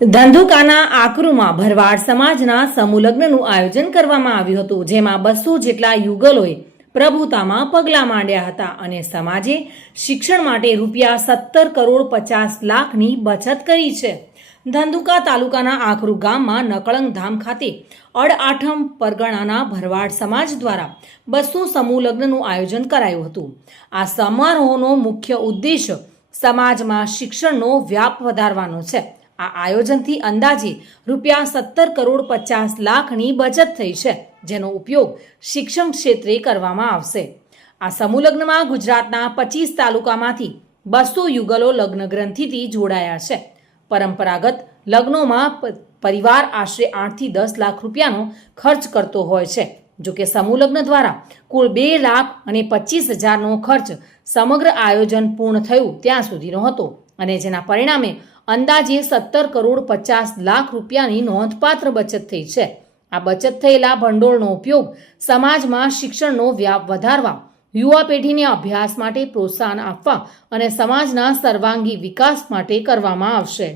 ધંધુકાના આકરુમાં ભરવાડ સમાજના સમૂહ લગ્નનું આયોજન કરવામાં આવ્યું હતું, જેમાં 200 જેટલા યુગલોએ પ્રભુતામાં પગલાં માંડ્યા હતા અને સમાજે શિક્ષણ માટે ₹17,50,00,000ની બચત કરી છે. ધંધુકા તાલુકાના આકરુ ગામમાં નકળંગ ધામ ખાતે અડઆઠમ પરગણાના ભરવાડ સમાજ દ્વારા 200 સમૂહ લગ્નનું આયોજન કરાયું હતું. આ સમારોહનો મુખ્ય ઉદ્દેશ સમાજમાં શિક્ષણનો વ્યાપ વધારવાનો છે. આ આયોજનથી અંદાજે ₹17,50,00,000ની બચત થઈ છે, જેનો ઉપયોગ શિક્ષણ ક્ષેત્રે કરવામાં આવશે. આ સમૂહ લગ્નમાં ગુજરાતના 25 તાલુકામાંથી 200 યુગલો લગ્ન ગ્રંથિથી જોડાયા છે. પરંપરાગત લગ્નોમાં પરિવાર આશરે 8 થી 10 લાખ રૂપિયાનો ખર્ચ કરતો હોય છે. જોકે સમૂહ લગ્ન દ્વારા કુલ 2,25,000નો ખર્ચ સમગ્ર આયોજન પૂર્ણ થયું ત્યાં સુધીનો હતો અને જેના પરિણામે અંદાજે ₹17,50,00,000 રૂપિયાની નોંધપાત્ર બચત થઈ છે. આ બચત થયેલા ભંડોળનો ઉપયોગ સમાજમાં શિક્ષણનો વ્યાપ વધારવા, યુવા પેઢીને અભ્યાસ માટે પ્રોત્સાહન આપવા અને સમાજના સર્વાંગી વિકાસ માટે કરવામાં આવશે.